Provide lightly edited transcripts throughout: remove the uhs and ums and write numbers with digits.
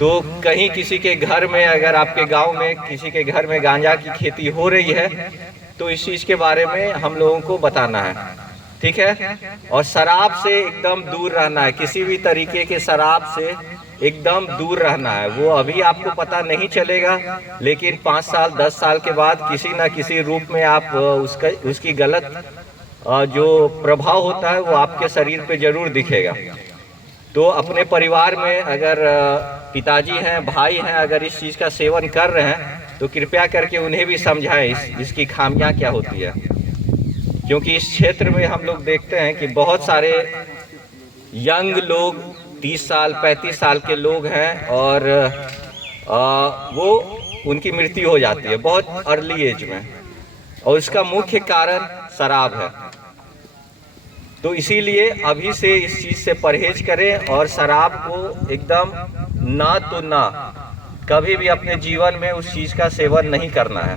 तो कहीं किसी के घर में, अगर आपके गांव में किसी के घर में गांजा की खेती हो रही है तो इस चीज़ के बारे में हम लोगों को बताना है, ठीक है। और शराब से एकदम दूर रहना है, किसी भी तरीके के शराब से एकदम दूर रहना है। वो अभी आपको पता नहीं चलेगा, लेकिन 5 साल 10 साल के बाद किसी न किसी रूप में आप उसकी गलत जो प्रभाव होता है वो आपके शरीर पे जरूर दिखेगा। तो अपने परिवार में अगर पिताजी हैं, भाई हैं, अगर इस चीज़ का सेवन कर रहे हैं तो कृपया करके उन्हें भी समझाएं इसकी खामियां क्या होती है। क्योंकि इस क्षेत्र में हम लोग देखते हैं कि बहुत सारे यंग लोग 30 साल 35 साल के लोग हैं और वो उनकी मृत्यु हो जाती है बहुत अर्ली एज में, और इसका मुख्य कारण शराब है। तो इसीलिए अभी से इस चीज़ से परहेज करें और शराब को एकदम ना तो ना कभी भी अपने जीवन में उस चीज़ का सेवन नहीं करना है।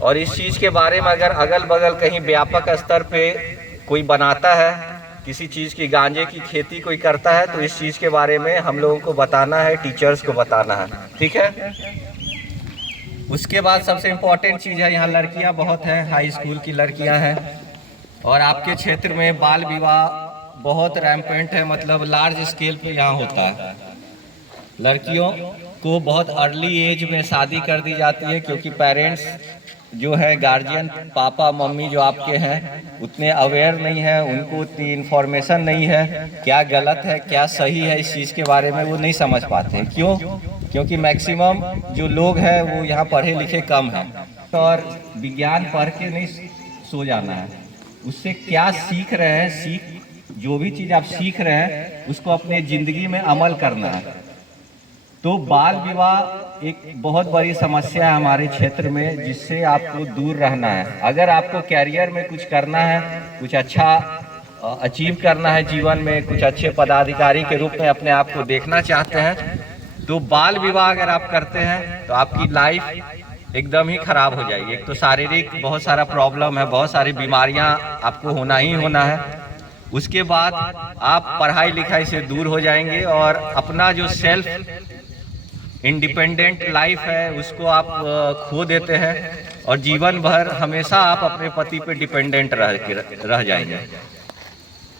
और इस चीज़ के बारे में अगर अगल बगल कहीं व्यापक स्तर पे कोई बनाता है, किसी चीज़ की गांजे की खेती कोई करता है, तो इस चीज़ के बारे में हम लोगों को बताना है, टीचर्स को बताना है, ठीक है। उसके बाद सबसे इम्पोर्टेंट चीज़ है, यहाँ लड़कियाँ बहुत हैं, हाई स्कूल की लड़कियाँ हैं, और आपके क्षेत्र में बाल विवाह बहुत रैम्पेंट है, मतलब लार्ज स्केल पे यहाँ होता है। लड़कियों को बहुत अर्ली एज में शादी कर दी जाती है, क्योंकि पेरेंट्स जो है, गार्जियन, पापा मम्मी जो आपके हैं उतने अवेयर नहीं है, उनको उतनी इन्फॉर्मेशन नहीं है क्या गलत है क्या सही है, इस चीज़ के बारे में वो नहीं समझ पाते हैं। क्यों? क्योंकि मैक्सिमम जो लोग हैं वो यहाँ पढ़े लिखे कम हैं, और विज्ञान पढ़ के नहीं सो जाना है, उससे क्या सीख रहे हैं, जो भी चीज़ आप सीख रहे हैं उसको अपने ज़िंदगी में अमल करना है। तो बाल विवाह एक बहुत बड़ी समस्या है हमारे क्षेत्र में, जिससे आपको दूर रहना है। अगर आपको कैरियर में कुछ करना है, कुछ अच्छा अचीव करना है जीवन में, कुछ अच्छे पदाधिकारी के रूप में अपने आप को देखना चाहते हैं, तो बाल विवाह अगर आप करते हैं तो आपकी लाइफ एकदम ही खराब हो जाएगी। एक तो शारीरिक बहुत सारा प्रॉब्लम है, बहुत सारी बीमारियां आपको होना ही होना है। उसके बाद आप पढ़ाई लिखाई से दूर हो जाएंगे और अपना जो सेल्फ इंडिपेंडेंट लाइफ है उसको आप खो देते हैं, और जीवन भर हमेशा आप अपने पति पे डिपेंडेंट रह जाएंगे।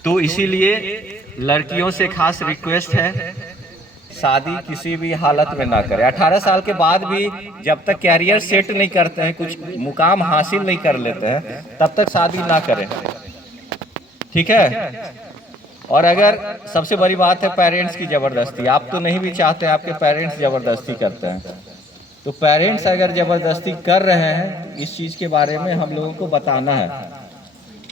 तो इसीलिए लड़कियों से खास रिक्वेस्ट है, शादी किसी भी हालत में ना करें। 18 साल के बाद भी जब तक कैरियर सेट नहीं करते हैं, कुछ मुकाम हासिल नहीं कर लेते हैं, तब तक शादी ना करें, ठीक है। और अगर सबसे बड़ी बात है पेरेंट्स की ज़बरदस्ती, आप तो नहीं भी चाहते, आपके पेरेंट्स ज़बरदस्ती करते हैं। तो पेरेंट्स अगर ज़बरदस्ती कर रहे हैं, इस चीज़ के बारे में हम लोगों को बताना है,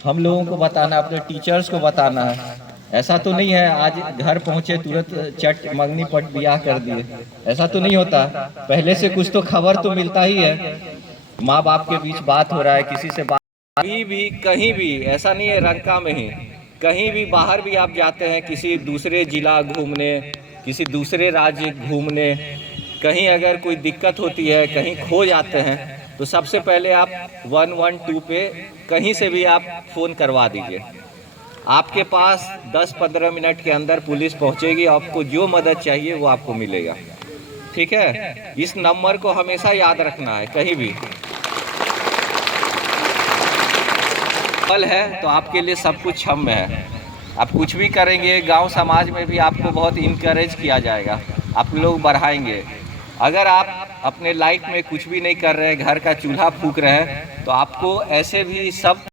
हम लोगों को बताना है, अपने टीचर्स को बताना है। ऐसा तो नहीं है आज घर पहुंचे तुरंत चट मंगनी पट ब्याह कर दिए, ऐसा तो नहीं होता। पहले से कुछ तो खबर तो मिलता ही है, माँ बाप के बीच बात हो रहा है, किसी से बात, कहीं भी ऐसा नहीं है रंका में ही, कहीं भी बाहर भी आप जाते हैं, किसी दूसरे जिला घूमने, किसी दूसरे राज्य घूमने, कहीं अगर कोई दिक्कत होती है, कहीं खो जाते हैं, तो सबसे पहले आप 112 पे कहीं से भी आप फ़ोन करवा दीजिए। आपके पास 10-15 मिनट के अंदर पुलिस पहुंचेगी, आपको जो मदद चाहिए वो आपको मिलेगा, ठीक है। इस नंबर को हमेशा याद रखना है, कहीं भी फल है तो आपके लिए सब कुछ क्षम्य है। आप कुछ भी करेंगे, गांव समाज में भी आपको बहुत इनकरेज किया जाएगा, आप लोग बढ़ाएंगे। अगर आप अपने लाइफ में कुछ भी नहीं कर रहे हैं, घर का चूल्हा फूंक रहे हैं, तो आपको ऐसे भी सब